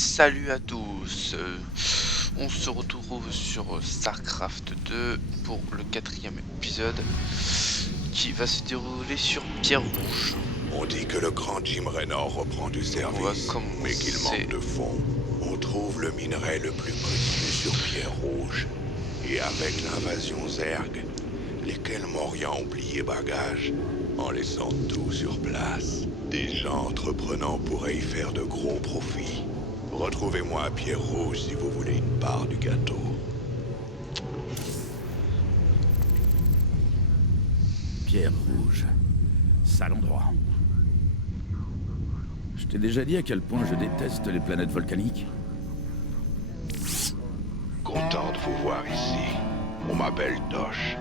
Salut à tous, on se retrouve sur StarCraft 2 pour le quatrième épisode qui va se dérouler sur Pierre Rouge. On dit que le grand Jim Raynor reprend du service, mais qu'il manque de fonds. On trouve le minerai le plus précieux sur Pierre Rouge. Et avec l'invasion Zerg, les Kelmorians ont plié bagage, en laissant tout sur place. Des gens entreprenants pourraient y faire de gros profits. Retrouvez-moi à Pierre Rouge si vous voulez une part du gâteau. Pierre Rouge. Sale endroit. Je t'ai déjà dit à quel point je déteste les planètes volcaniques. Content de vous voir ici. On m'appelle Tosh.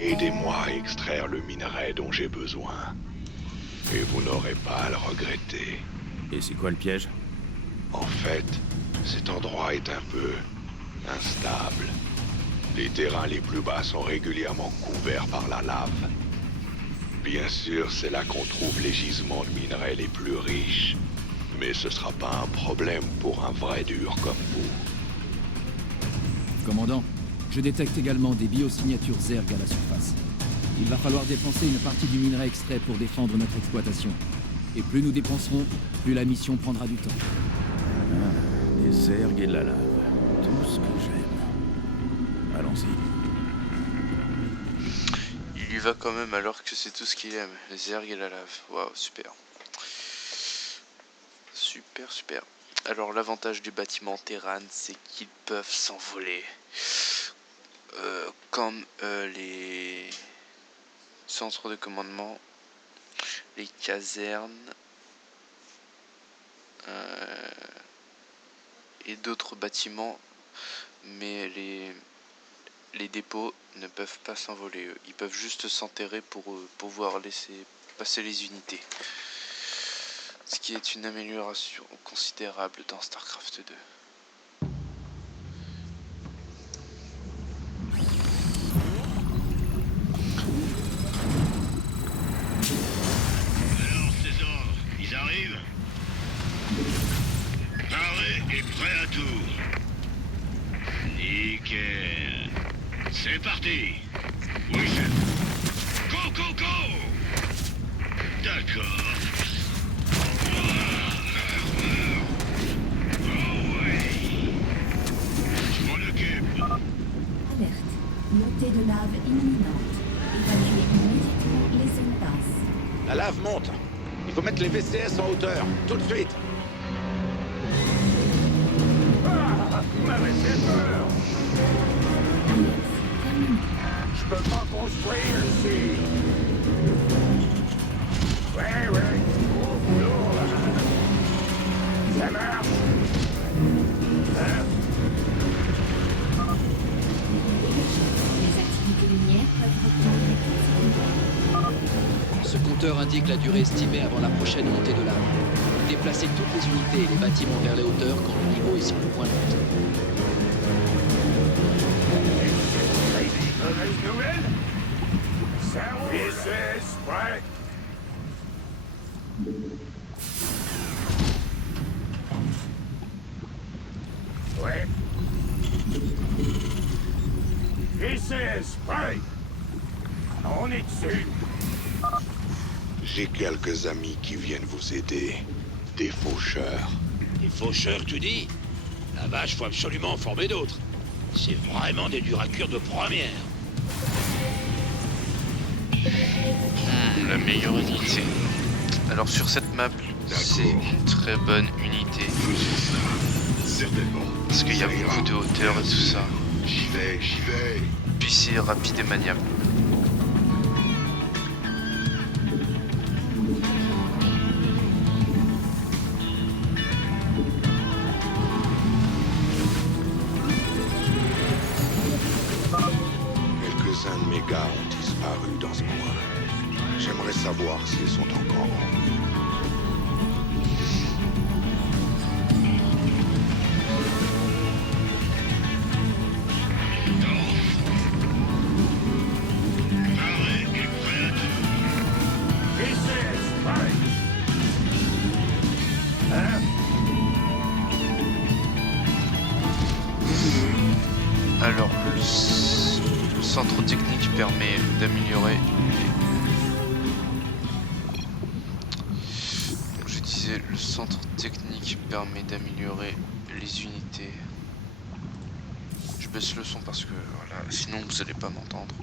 Aidez-moi à extraire le minerai dont j'ai besoin. Et vous n'aurez pas à le regretter. Et c'est quoi le piège? En fait, cet endroit est un peu instable. Les terrains les plus bas sont régulièrement couverts par la lave. Bien sûr, c'est là qu'on trouve les gisements de minerais les plus riches. Mais ce sera pas un problème pour un vrai dur comme vous. Commandant, je détecte également des biosignatures Zerg à la surface. Il va falloir dépenser une partie du minerai extrait pour défendre notre exploitation. Et plus nous dépenserons, plus la mission prendra du temps. Ah, des Zerg et de la lave. Tout ce que j'aime. Allons-y. Il y va quand même alors que c'est tout ce qu'il aime, les Zerg et la lave. Waouh, super. Super. Alors l'avantage du bâtiment Terran, c'est qu'ils peuvent s'envoler. Comme les centres de commandement, les casernes et d'autres bâtiments, mais les dépôts ne peuvent pas s'envoler. Ils peuvent juste s'enterrer pour pouvoir laisser passer les unités. Ce qui est une amélioration considérable dans StarCraft 2. Alors, César, ils arrivent? Paré et prêt à tout. Nickel. C'est parti. Oui, chef. Go! D'accord. Oh oui. Je m'en occupe. Alerte. Montée de lave imminente. Évacuez immédiatement les impasses. La lave monte. Il faut mettre les VCS en hauteur, tout de suite. M'avait fait peur. Alerte. Terminé. Je peux pas construire ici. Ouais. Gros boulot, là. Ça marche. Hein? Les activités minières peuvent reprendre. Ce compteur indique la durée estimée avant la prochaine montée de lave. Déplacez toutes les unités et les bâtiments vers les hauteurs quand le niveau est sur le point de monter. Mauvaise nouvelle? VCS, prêt? Ouais. VCS, prêt? On est dessus. J'ai quelques amis qui viennent vous aider. Des faucheurs. Les faucheurs, tu dis? La vache, faut absolument en former d'autres. C'est vraiment des durs à cuire de première. La meilleure unité. Alors sur cette map, c'est une très bonne unité. Certainement. Parce qu'il y a beaucoup de hauteur et tout ça. J'y vais. Puis c'est rapide et maniable. Quelques-uns de mes gars ont disparu dans ce coin. J'aimerais savoir s'ils sont encore en vie. Paré et prêt à tout. VCS, pareil. Hein? Alors, le centre technique permet d'améliorer donc je disais, le centre technique permet d'améliorer les unités. Je baisse le son parce que voilà, sinon vous allez pas m'entendre.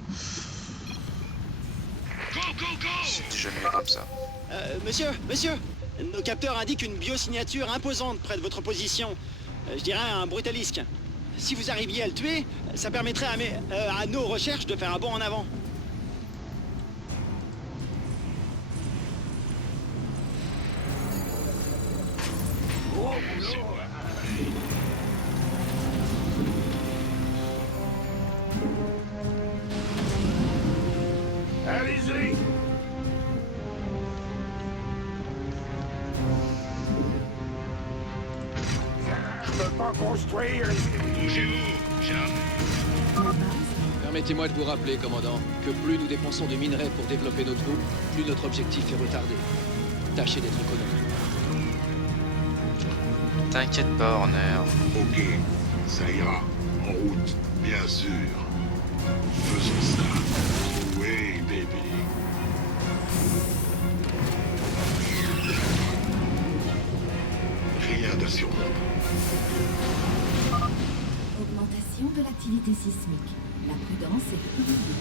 C'est déjà mieux comme ça. Monsieur, nos capteurs indiquent une biosignature imposante près de votre position. Je dirais un brutalisque. Si vous arriviez à le tuer, ça permettrait à nos recherches de faire un bond en avant. Allez-y! Je peux pas construire ici. Bougez-vous, Charles. Permettez-moi de vous rappeler, commandant, que plus nous dépensons de minerais pour développer notre groupe, plus notre objectif est retardé. Tâchez d'être économe. T'inquiète pas, Horner. Ok, ça ira. En route, bien sûr. Faisons ça. Oui, baby. Rien d'assurant. Augmentation de l'activité sismique. La prudence est recommandée.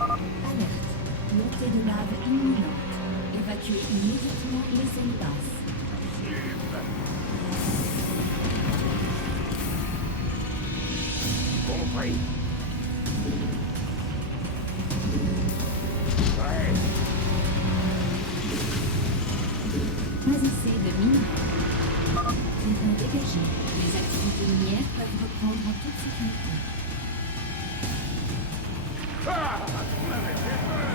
Alerte. Montée de lave imminente. Évacuez immédiatement les zones basses. Compris. Ouais. Pas assez de mines. Terrain dégagé. Les activités minières peuvent reprendre en toute sécurité. Ah, vous m'avez fait peur.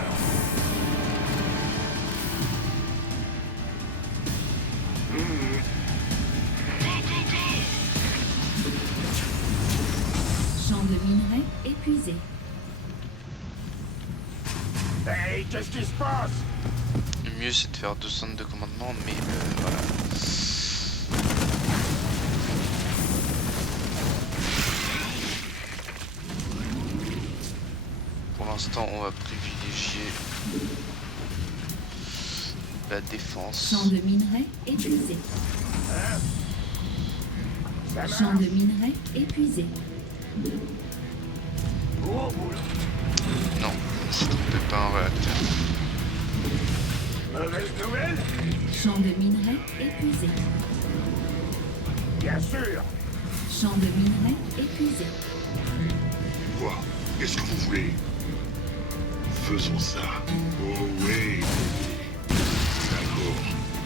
Champ de minerais épuisé. Hey, qu'est-ce qui se passe? Le mieux c'est de faire 2 centres de commandement, mais voilà. Pour l'instant, on va privilégier la défense. Champ de minerais épuisé. Champ de minerais épuisé. Gros boulot. Non, c'est peut-être pas un réacteur. Mauvaise nouvelle? Champ de minerais épuisé. Bien sûr. Champ de minerais épuisé. Quoi? Qu'est-ce que vous voulez? Faisons ça. Oh oui. D'accord.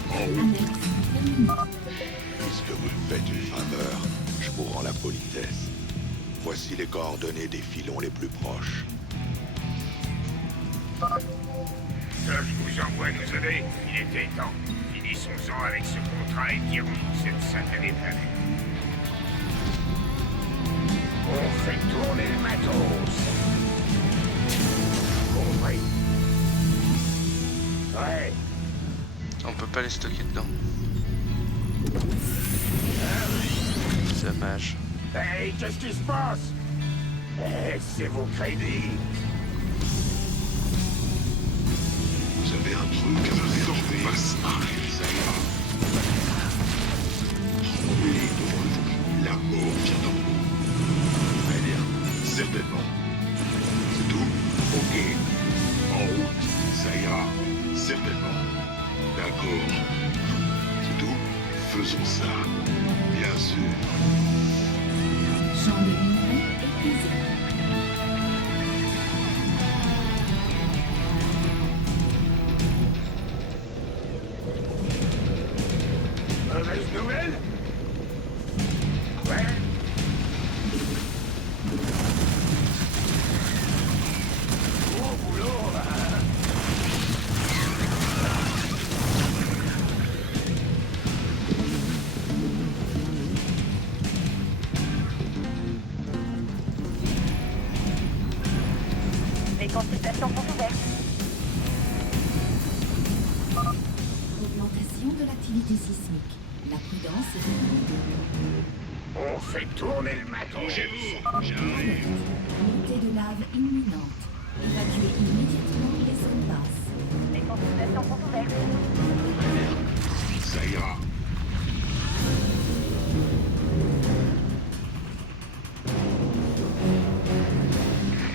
En route. Annexe terminée. Puisque vous me faites une faveur, je vous rends la politesse. Voici les coordonnées des filons les plus proches. Je vous envoie nous aider. Il était temps. Finissons-en avec ce contrat et tirons-nous cette satanée planète. On fait tourner le matos. Compris. Ouais. On peut pas les stocker dedans. Dommage. Hey, qu'est-ce qui se passe? Eh, c'est vos crédits. Vous avez un truc à me réserver. Ça ira. Oui, devant vous. La mort vient d'en haut. Très bien. Certainement. C'est tout? Ok. En route. Ça ira. Certainement. D'accord. C'est tout? Faisons ça. Bien sûr. Champ de minerais épuisé. Mauvaise nouvelle? Ouais. Gros boulot, hein. Les consultations sont ouvertes. Augmentation de l'activité sismique. La prudence est recommandée. On fait tourner le matos. Bougez-vous, j'arrive. Montée de lave imminente. Évacuez immédiatement les zones basses. Les consultations sont ouvertes. Ça ira.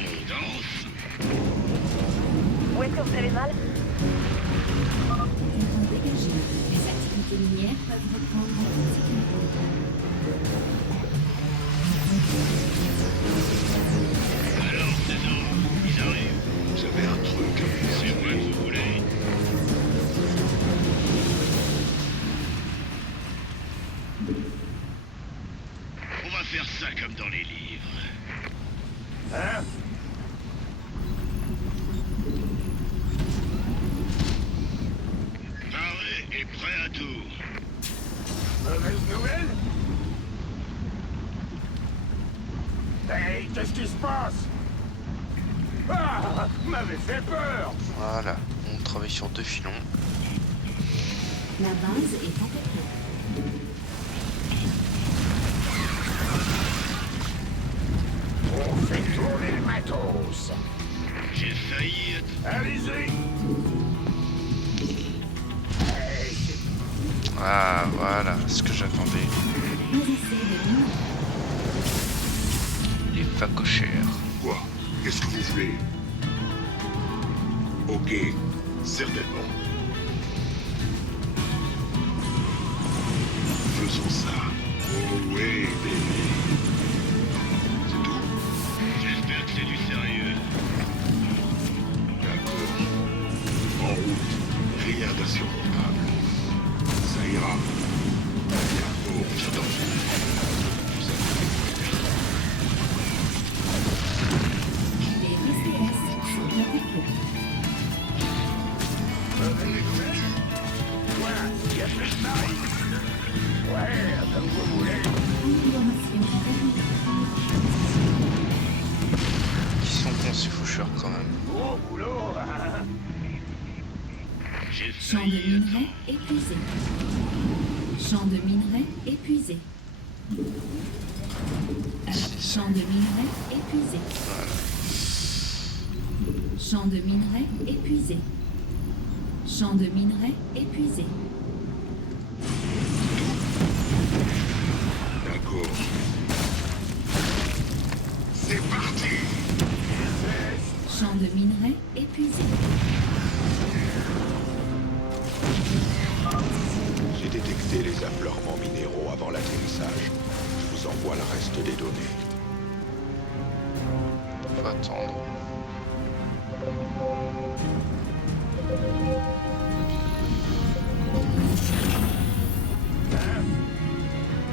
On danse. Où est-ce que vous avez mal? Terrain dégagé. Les activités minières peuvent reprendre en toute sécurité. Alors, César, ils arrivent. Vous avez un truc à me C'est dire. moi que vous voulez. On va faire ça comme dans les livres. Hein? Paré et prêt à tout. Mauvaise nouvelle? Hey, qu'est-ce qui se passe? Ah, m'avait fait peur! Voilà, on travaille sur 2 filons. La base est attaquée. On fait tourner le matos. J'ai failli être... Allez-y! Hey, Ah, voilà, ce que j'attendais. Pas assez de mines. Les facochères. Quoi? Qu'est-ce que vous voulez? Ok, certainement. Faisons ça. Oh oui, bébé. C'est tout? J'espère que c'est du sérieux. D'accord. En route, rien d'insurmontable. Ça ira. D'accord, j'attends. Les STS sont attaqués. mauvaise nouvelle? Quoi? Y a plus de marine? Ouais, comme vous voulez. Amélioration terminée. Qui sont cons ces faucheurs quand même. Gros boulot, hein? J'ai Champ de failli être... minerais épuisé. Champ de minerais épuisé. Champ de minerais épuisé. Champ de minerais épuisé. Champ de minerais épuisé. D'accord. C'est parti. Champ de minerais épuisé. J'ai détecté les affleurements minéraux avant l'atterrissage. Je vous envoie le reste des données. Faut attendre.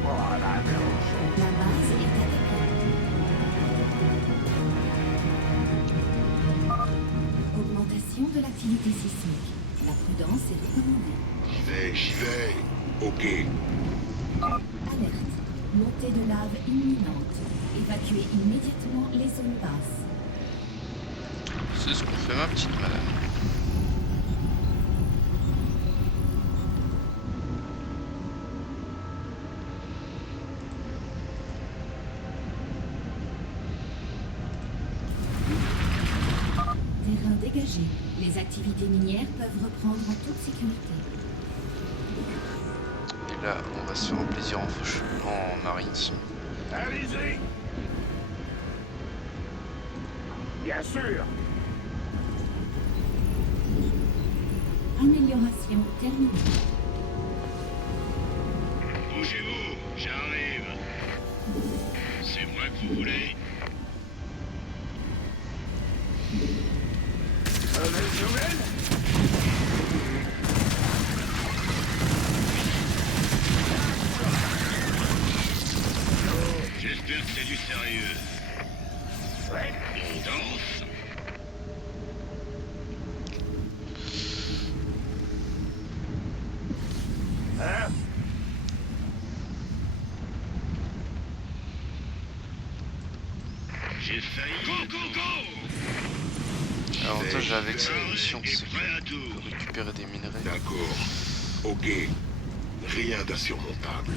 Voilà, La base est attaquée. Augmentation de l'activité sismique. La prudence est recommandée. J'y vais. Ok. Alerte. Montée de lave imminente. Évacuez immédiatement les zones basses. C'est ce qu'on fait, ma petite madame. Terrain dégagé. Les activités minières peuvent reprendre en toute sécurité. Et là, on va se faire un plaisir en marine. Allez-y! Bien sûr! Amélioration terminée. Bougez-vous, j'arrive. C'est moi que vous voulez. Mauvaise nouvelle? J'espère que c'est du sérieux. Ouais. On danse. Hein? J'ai failli... Go, go, go! L'avantage avec cette mission, Et c'est prêt à qu'on tout. peut récupérer des minerais D'accord. Ok. Rien d'insurmontable.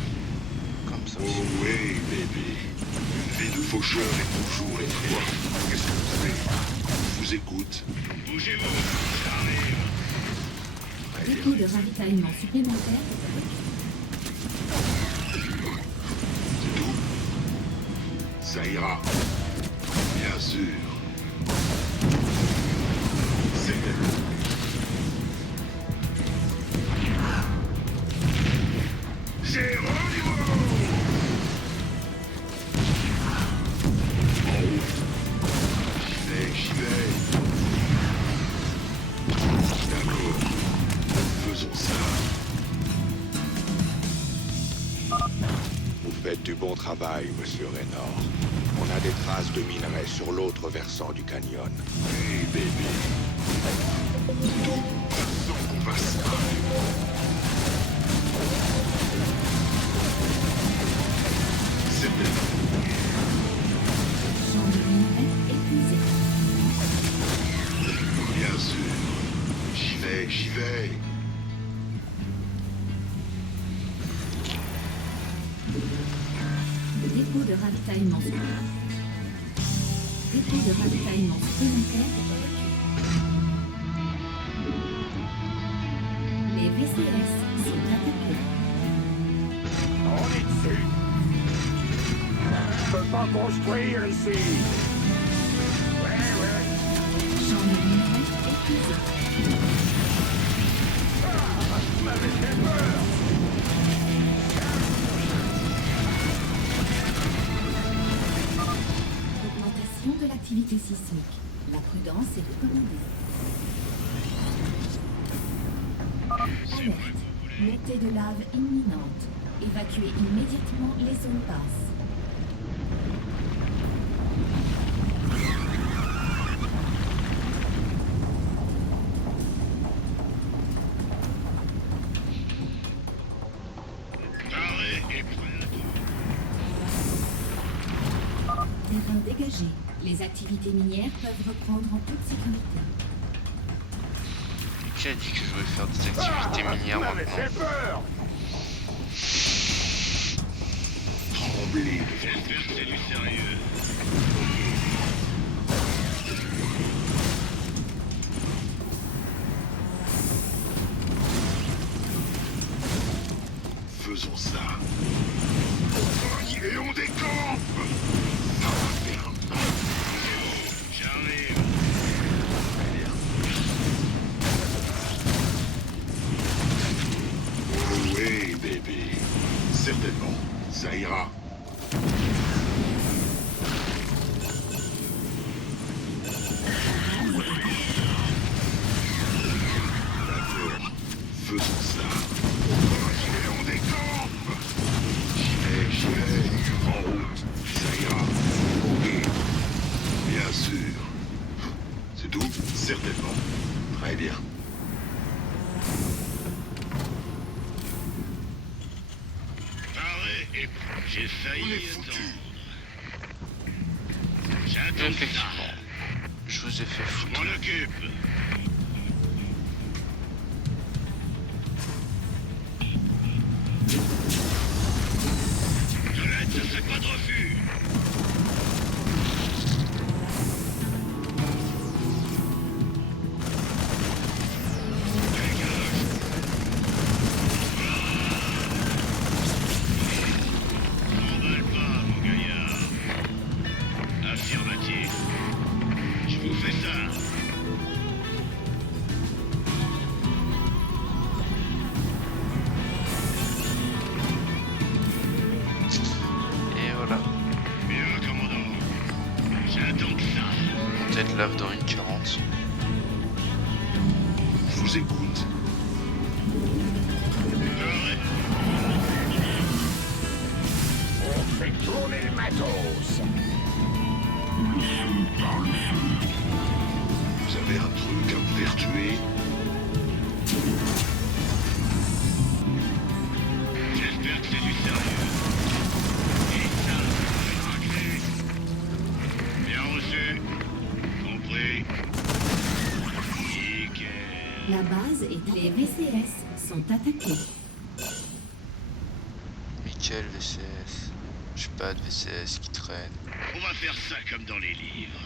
quand comme ça. Oh oui, bébé. Une vie de faucheur est toujours effrayante. Qu'est-ce que vous faites? Je vous écoute. Bougez-vous, j'arrive. Dépôt de ravitaillement supplémentaire. C'est tout? Ça ira. Bien sûr. C'est Géronimo! J'y vais. D'accord. Faisons ça. Vous faites du bon travail, monsieur Raynor. On a des traces de minerais sur l'autre versant du canyon. Hey, bébé. Tout façon qu'on va se parler. Champ de minerai épuisé. Bien sûr. J'y vais. Dépôt de ravitaillement supplémentaire. Dépôt de ravitaillement supplémentaire. Les VCS sont attaqués. On est dessus. Je peux pas construire ici. Ouais. Champ de minerai épuisé. Vous m'avez fait peur. Augmentation de l'activité sismique. La prudence est recommandée. Alerte. Montée de lave imminente. Évacuez immédiatement les zones basses. Terrain dégagé. Les activités minières peuvent reprendre en toute sécurité. Qui a dit que je voulais faire des activités minières Vous m'avez fait maintenant? peur. Tremblez. J'espère que c'est du sérieux. Faisons ça. Et on décampe. Ça va faire mal. J'arrive. Oh oui, bébé. Certainement. Ça ira. D'accord. Faisons ça. Et on décampe. J'y vais. En route. Ça ira. Oui. Bien sûr. C'est tout? Certainement. Très bien. Paré et j'ai failli On est attendre. foutus. J'attends Effectivement. Je vous ai fait ça. Je foutre. m'en occupe. Colette, ce serait pas de refus. M'emballe pas, mon gaillard. Affirmatif. Je vous fais ça. Et voilà. Bien, commandant. J'attends que ça. Montée de lave dans une 40. Je vous écoute. Paré. On fait tourner le matos. Vous avez un truc à me faire tuer? J'espère que c'est du sérieux. Et ça, c'est raclé. Bien reçu. Compris. Nickel. La base et les VCS sont attaqués. Michael VCS. J'ai pas de VCS qui traîne. On va faire ça comme dans les livres.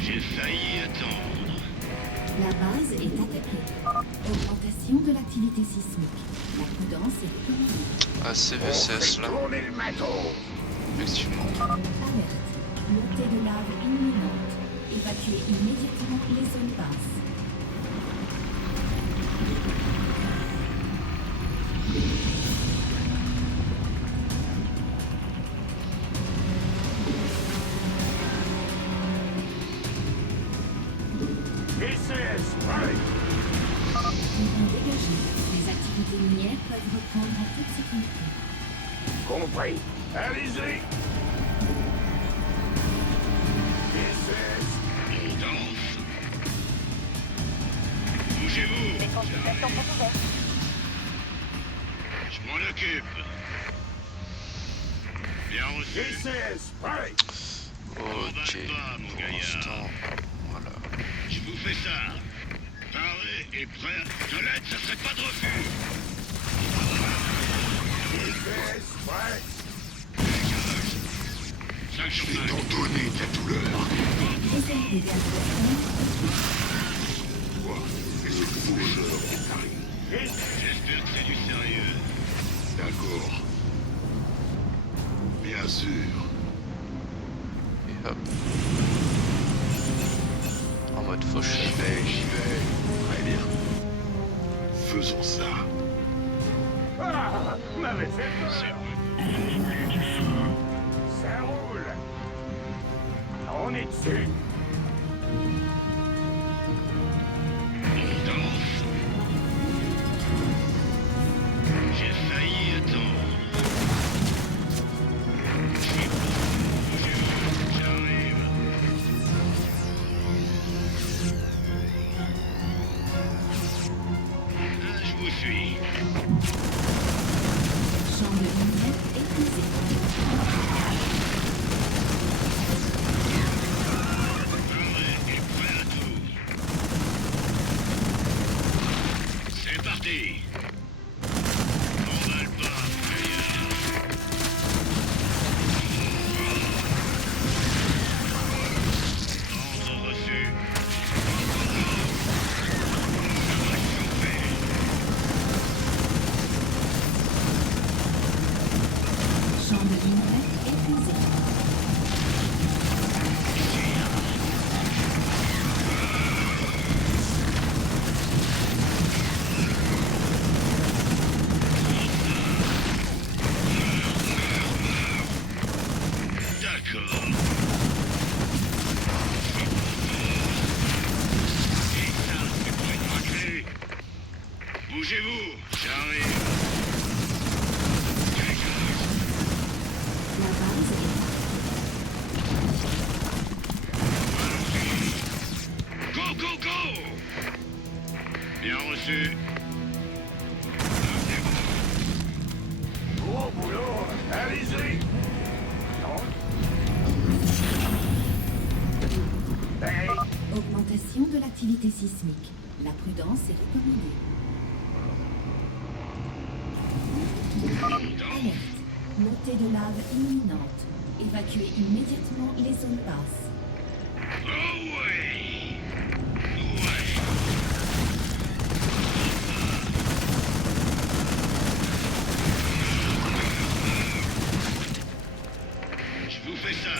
J'ai failli attendre. La base est attaquée. Augmentation de l'activité sismique. La prudence est recommandée. Ah, c'est VCS là. Tournez le matos. Effectivement. Alerte. Montée de lave imminente. Évacuez immédiatement les zones basses. VCS, right. Terrain dégagé. Les activités minières peuvent reprendre en toute sécurité. Compris. Allez-y. VCS. On danse. Bougez-vous. Les consultations sont ouvertes. Je m'en occupe. Bien reçu. VCS, right. Ok. Pour l'instant, voilà. Je vous fais ça. Paré et prêt. De l'aide, ça serait pas de refus. VCS, right. 5 sur 5. Donner de la douleur. Réserve des gaz Quoi? Et ce faucheur est arrivé. J'espère que c'est du sérieux. D'accord. Bien sûr. Et hop. En mode faucheur. J'y vais. Très bien. Faisons ça. Ah, vous m'avez fait peur. Ça roule. On est dessus. On danse. J'ai failli attendre. Bougez-vous. J'arrive. Je vous suis. champ de lumière épuisé. Paré et prêt à tout. C'est parti. N'emballe pas, Freya. Ordre reçu. Champ de lumière épuisé. D'accord. Et ça, c'est pour une raclée. Bougez-vous, j'arrive. La base est Go, go, go! Bien reçu. Gros boulot. Allez-y. Non. Hey. augmentation de l'activité sismique. La prudence est recommandée. Alerte. Montée de lave imminente. Évacuez immédiatement les zones basses. Oh ouais! Ouais! Je vous fais ça!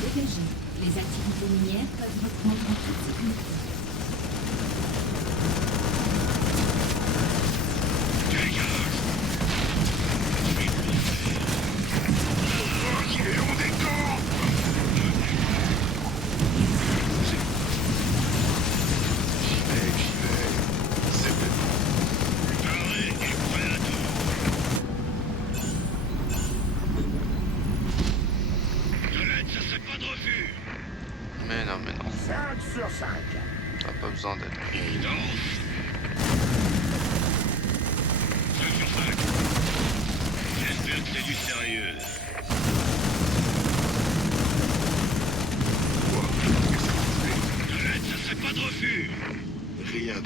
Dégagé. Les activités minières peuvent reprendre en toute sécurité. Paré et prêt à tout! De l'aide, ça serait pas de refus! Mais non. 5 sur 5. T'as pas besoin d'aide. On danse! 5 sur 5! J'espère que c'est du sérieux. De l'aide, ça serait pas de refus!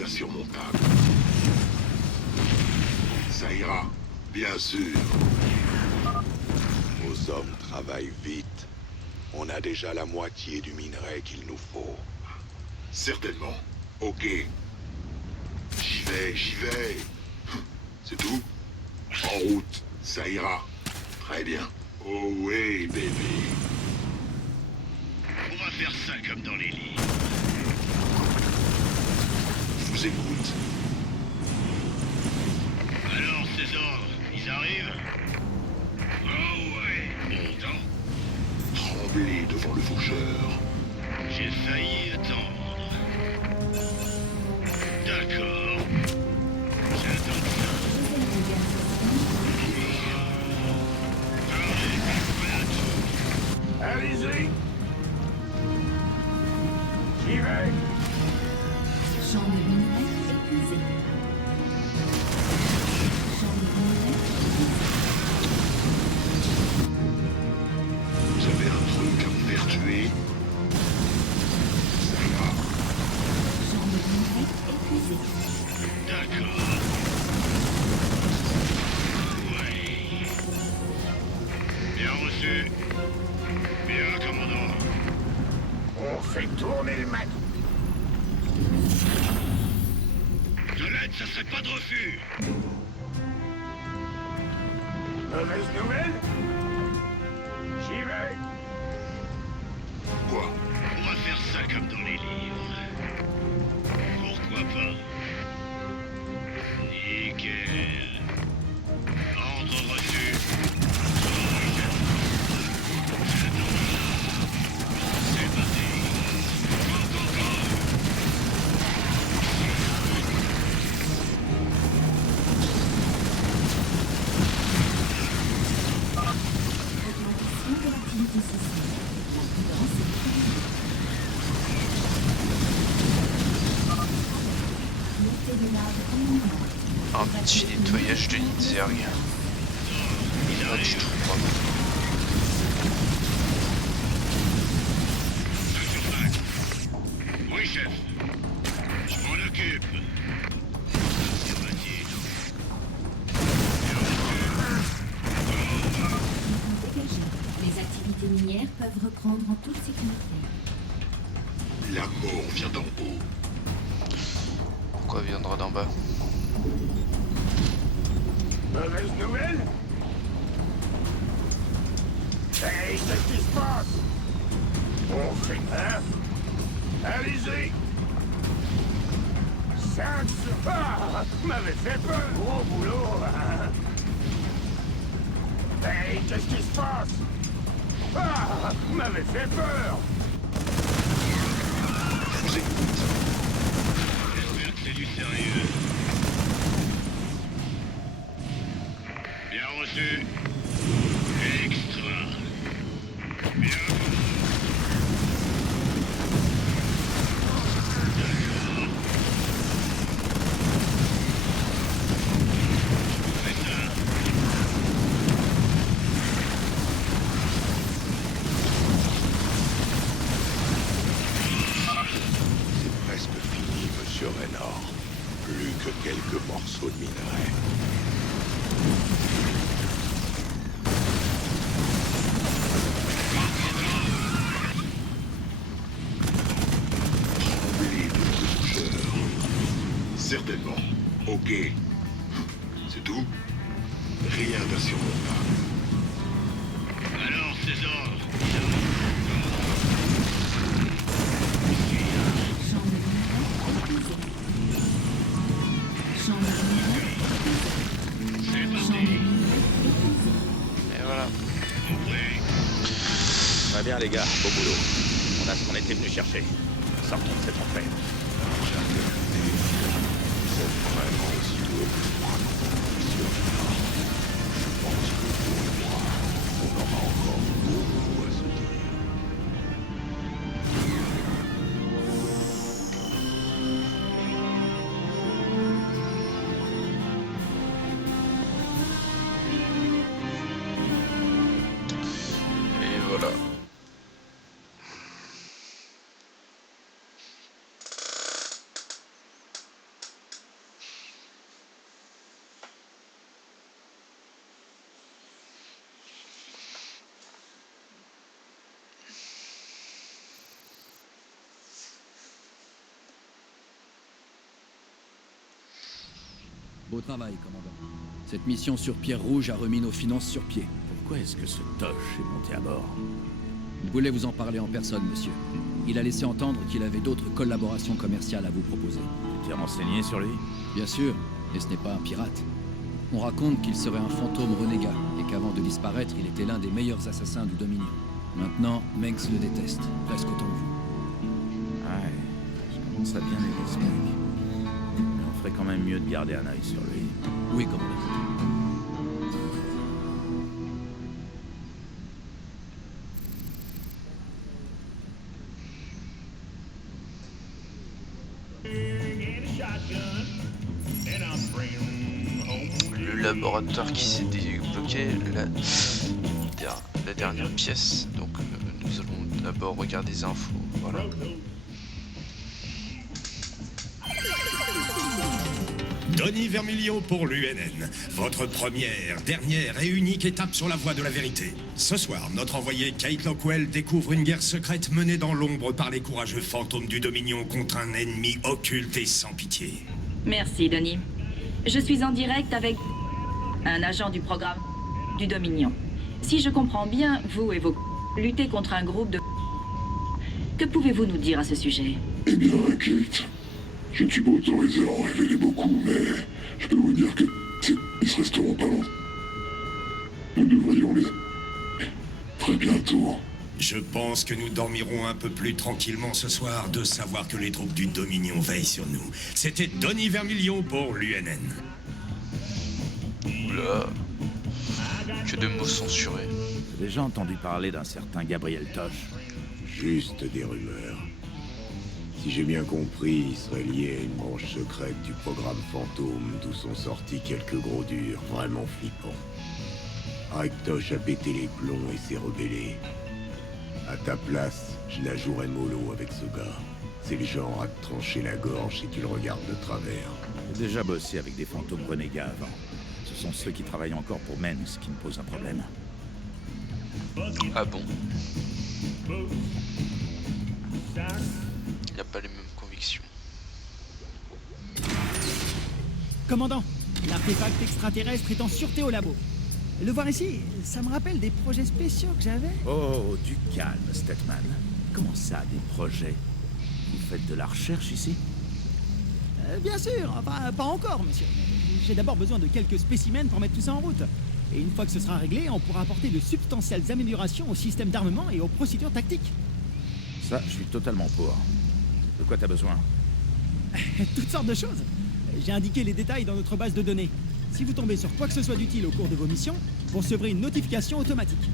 d'insurmontable. Ça ira, bien sûr. Nos hommes travaillent vite. On a déjà la moitié du minerai qu'il nous faut. Certainement. Ok. J'y vais. C'est tout? En route, ça ira. Très bien. Oh oui, bébé. On va faire ça comme dans les livres. Je vous écoute. Alors, ces ordres, ils arrivent? Oh ouais, longtemps. Tremblez devant le faucheur. J'ai failli attendre. D'accord. J'attends ça. Allez-y. J'y vais. Champ de minerai épuisé. Champ de minerai Vous avez un truc à me faire tuer? Ça ira. Champ de minerai épuisé. D'accord. Ouais. Bien reçu. Bien, commandant. On fait tourner le matou. De l'aide, ça serait pas de refus. Mauvaise nouvelle? J'y vais. Quoi? On va faire ça comme dans les livres. Pourquoi pas? Nickel. Ordre reçu. C'est parti. Go, go, go. augmentation de l'activité sociale. La prudence est déterminée. Montée de lave imminente. Un petit nettoyage de nid de zerg. Pas du tout, pardon. Oui, chef. Je m'en occupe. Affirmatif. Dégagé. Les activités minières peuvent reprendre en toute sécurité. La mort vient d'en haut. Pourquoi viendra d'en bas? Mauvaise nouvelle? Hey, qu'est-ce qui se passe? On fait hein? Allez-y! 5 sur... Ah! M'avait fait peur! Gros boulot! Hein? Hey, qu'est-ce qui se passe? Ah! M'avait fait peur! Je vous écoute. J'espère que c'est du sérieux. Bien reçu. Extra. Bien. D'accord. Je fais ça. C'est presque fini, monsieur Raynor. Plus que quelques morceaux de minerai. Tremblez devant le faucheur. Certainement. Ok. C'est tout? Rien d'insurmontable. Alors, ces ordres. Champ de minerai épuisé. Champ de minerai épuisé. C'est Champ de parti. minerai épuisé. Et voilà. Compris. Très bien les gars, beau boulot. On a ce qu'on était venu chercher. Sortons de cette enfer. Vous êtes vraiment aussi doué que je crois, monsieur Raynor. Je pense que vous et moi, on aura encore beaucoup à se dire. Et voilà. Beau travail, commandant. Cette mission sur Pierre Rouge a remis nos finances sur pied. Pourquoi est-ce que ce Tosh est monté à bord? Je voulais vous en parler en personne, monsieur. Il a laissé entendre qu'il avait d'autres collaborations commerciales à vous proposer. Tu t'es renseigné sur lui? Bien sûr, et ce n'est pas un pirate. On raconte qu'il serait un fantôme renégat, et qu'avant de disparaître, il était l'un des meilleurs assassins du Dominion. Maintenant, Mengs le déteste, presque autant que vous. Ouais, je commence à bien aimer ce mec. Mais on ferait quand même mieux de garder un œil sur lui. Oui, commandant. Le laboratoire qui s'est débloqué, la dernière pièce. Donc nous allons d'abord regarder les infos. Voilà. Denis Vermilion pour l'UNN. Votre première, dernière et unique étape sur la voie de la vérité. Ce soir, notre envoyé Kate Lockwell découvre une guerre secrète menée dans l'ombre par les courageux fantômes du Dominion contre un ennemi occulte et sans pitié. Merci, Denis. Je suis en direct avec un agent du programme du Dominion. Si je comprends bien, vous et vos luttez contre un groupe de... Que pouvez-vous nous dire à ce sujet? Eh bien, Kate, je ne suis pas autorisé à en révéler beaucoup, mais je peux vous dire que ils se resteront pas longtemps. Nous devrions les... très bientôt. Je pense que nous dormirons un peu plus tranquillement ce soir de savoir que les troupes du Dominion veillent sur nous. C'était Denis Vermilion pour l'UNN. Oula. Que de mots censurés. J'ai déjà entendu parler d'un certain Gabriel Tosh. Juste des rumeurs. Si j'ai bien compris, il serait lié à une branche secrète du programme Fantôme, d'où sont sortis quelques gros durs vraiment flippants. Ike Tosh a pété les plombs et s'est rebellé. À ta place, je la jouerais mollo avec ce gars. C'est le genre à te trancher la gorge si tu le regardes de travers. J'ai déjà bossé avec des fantômes renégats avant. Ce sont ceux qui travaillent encore pour Mengs qui me posent un problème. Ah bon? Il n'y a pas les mêmes convictions. Commandant, l'artefact extraterrestre est en sûreté au labo. Le voir ici, ça me rappelle des projets spéciaux que j'avais. Oh, du calme, Statman. Comment ça, des projets? Vous faites de la recherche ici? Bien sûr, enfin, pas encore, monsieur. J'ai d'abord besoin de quelques spécimens pour mettre tout ça en route. Et une fois que ce sera réglé, on pourra apporter de substantielles améliorations au système d'armement et aux procédures tactiques. Ça, je suis totalement pour. De quoi t'as besoin? Toutes sortes de choses. J'ai indiqué les détails dans notre base de données. Si vous tombez sur quoi que ce soit d'utile au cours de vos missions, vous recevrez une notification automatique.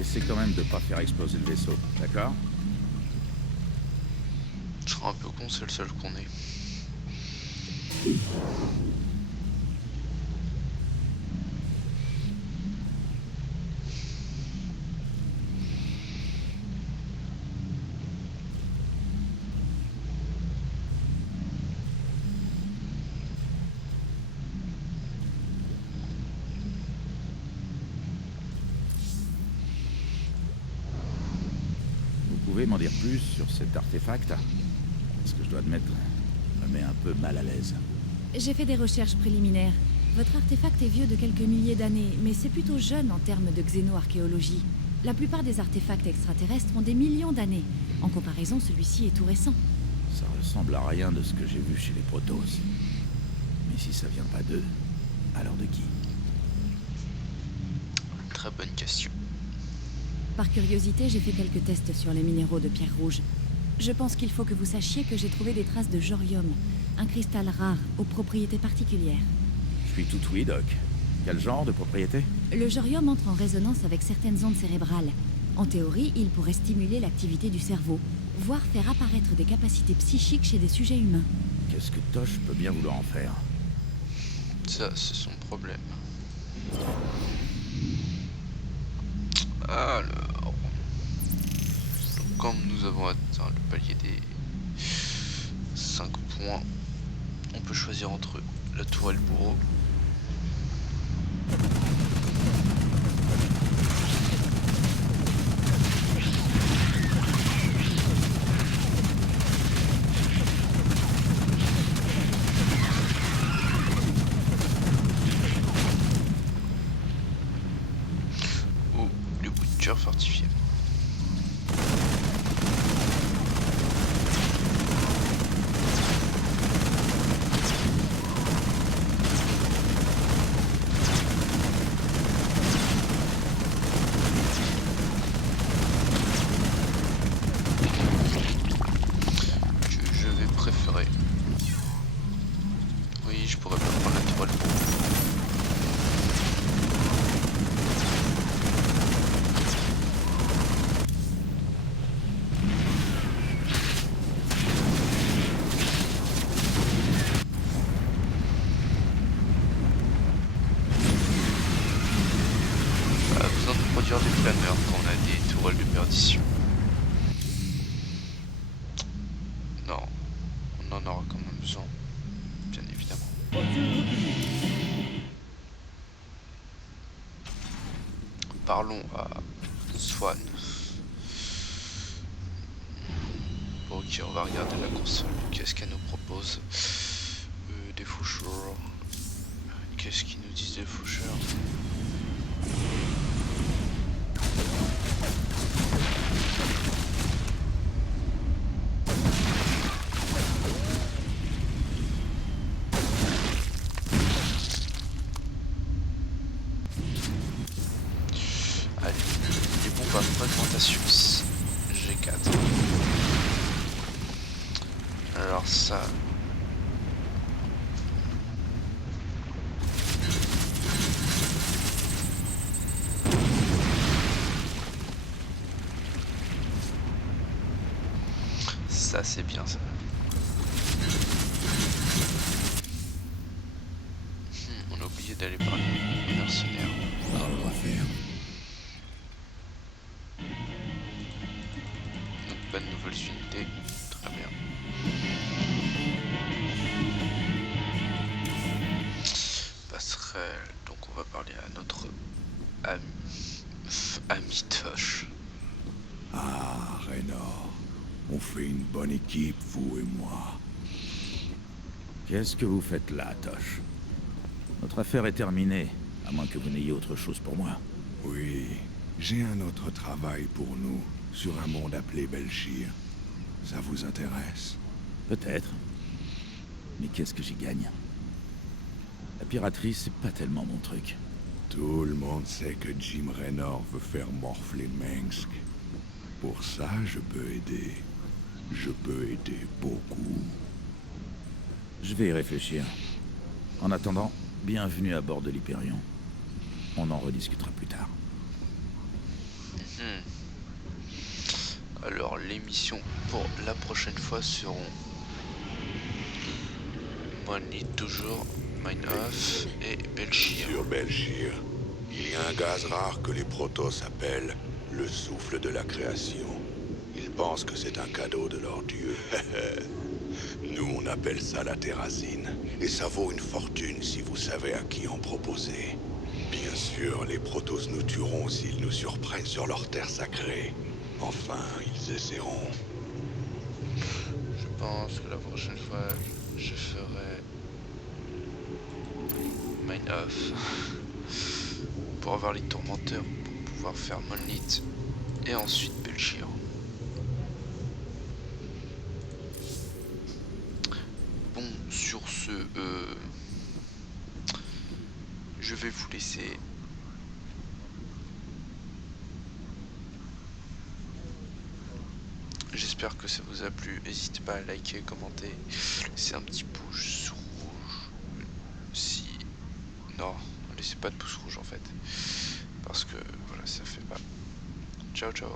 Essaie quand même de pas faire exploser le vaisseau, d'accord? Je serai un peu con, c'est le seul qu'on est. Vous pouvez m'en dire plus sur cet artefact? Parce que je dois admettre, ça me met un peu mal à l'aise. J'ai fait des recherches préliminaires. Votre artefact est vieux de quelques milliers d'années, mais c'est plutôt jeune en termes de xénoarchéologie. La plupart des artefacts extraterrestres ont des millions d'années. En comparaison, celui-ci est tout récent. Ça ressemble à rien de ce que j'ai vu chez les Protoss. Mais si ça vient pas d'eux, alors de qui? Très bonne question. Par curiosité, j'ai fait quelques tests sur les minéraux de Pierre Rouge. Je pense qu'il faut que vous sachiez que j'ai trouvé des traces de jorium, un cristal rare aux propriétés particulières. Je suis tout oui, Doc. Quel genre de propriété? Le jorium entre en résonance avec certaines ondes cérébrales. En théorie, il pourrait stimuler l'activité du cerveau, voire faire apparaître des capacités psychiques chez des sujets humains. Qu'est-ce que Tosh peut bien vouloir en faire? Ça, c'est son problème. Alors... Comme nous avons atteint le palier des 5 points, on peut choisir entre la tour et le bourreau. en aura quand même besoin, bien évidemment. Parlons à Swan. Bon, ok, on va regarder la console. Qu'est-ce qu'elle nous propose? Des faucheurs. Qu'est-ce qu'ils nous disent des faucheurs? Allez, les bombes à fragmentation G4. Alors ça... Ça c'est bien ça. On a oublié d'aller parler aux mercenaires. On va faire. Donc bonne nouvelle unité. Très bien. Passerelle. Donc on va parler à notre ami Tosh. Ah, Raynor. On fait une bonne équipe, vous et moi. Qu'est-ce que vous faites là, Tosh? Notre affaire est terminée, à moins que vous n'ayez autre chose pour moi. Oui, j'ai un autre travail pour nous, sur un monde appelé Belchir. Ça vous intéresse? Peut-être. Mais qu'est-ce que j'y gagne? La piraterie, c'est pas tellement mon truc. Tout le monde sait que Jim Raynor veut faire morfler Mengsk. Pour ça, je peux aider. Je peux aider beaucoup. Je vais y réfléchir. En attendant, bienvenue à bord de l'Hyperion. On en rediscutera plus tard. Alors, les missions pour la prochaine fois seront... Money toujours, Mine Off et Belchir. Sur Belchir, il y a un gaz rare que les Protoss appellent le souffle de la création. Ils pensent que c'est un cadeau de leur dieu. Nous, on appelle ça la terracine. Et ça vaut une fortune si vous savez à qui en proposer. Bien sûr, les Protoss nous tueront s'ils nous surprennent sur leur terre sacrée. Enfin, ils essaieront. Je pense que la prochaine fois, je ferai... Mine Off. Pour avoir les tourmenteurs, pour pouvoir faire Monolith. Et ensuite Belchir. Bon, sur ce, je vais vous laisser. J'espère que ça vous a plu. N'hésitez pas à liker, commenter, laisser un petit pouce rouge. Si... Non, ne laissez pas de pouce rouge en fait. Parce que, voilà, ça fait pas. Ciao, ciao.